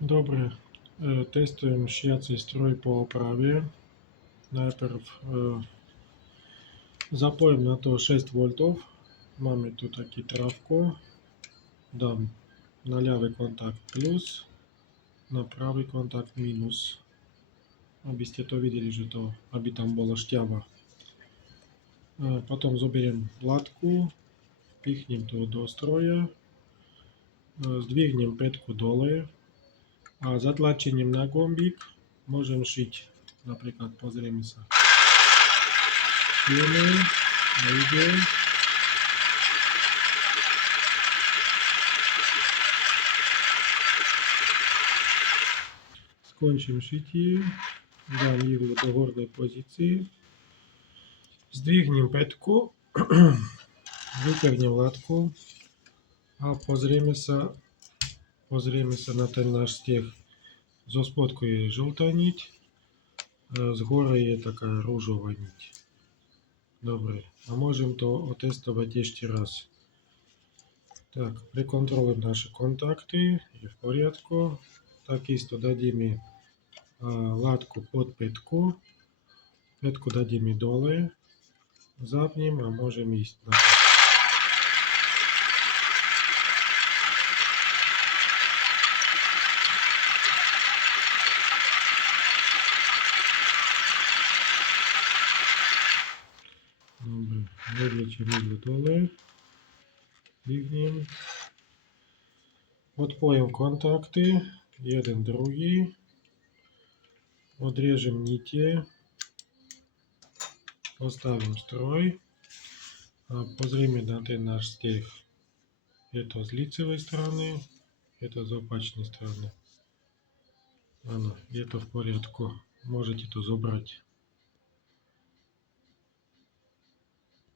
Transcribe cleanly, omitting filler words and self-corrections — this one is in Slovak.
Добре, тестуем шьяцый строй по оправе. Najprv zapojím na to 6 V. Máme tu taký trávku. Dám na ľavý kontakt plus, na pravý kontakt minus. Aby ste to videli, aby tam bola šťava. Potom zoberiem látku, vpichnem to do stroja, zdvihnem pätku dole a zatlačením na gombík môžem šiť. Napríklad pozrieme sa. Šijeme a ide. Skončím šitie, dám ihlu do hornej pozície, zdvihnem pätku, vyťahnem látku a pozrieme sa na ten náš steh. Zo spodku je žltá niť, z hora je taká rúžová niť. Dobre, a môžem to otestovať ešte raz. Tak, prekontrolujem naše kontakty, je v poriadku. Takisto dадíme látku pod pätku, pätku dадíme dole, zapnem a môžem ísť na to. Dobre, odvlečím ihlu dole, dvihnem, odpojím kontakty, jeden druhý, odriežem nitie, postavím stroj a pozrieme na ten náš steh. Je to z lícevej strany, je to z opačnej strany. Áno, je to v poriadku, môžete to zobrať.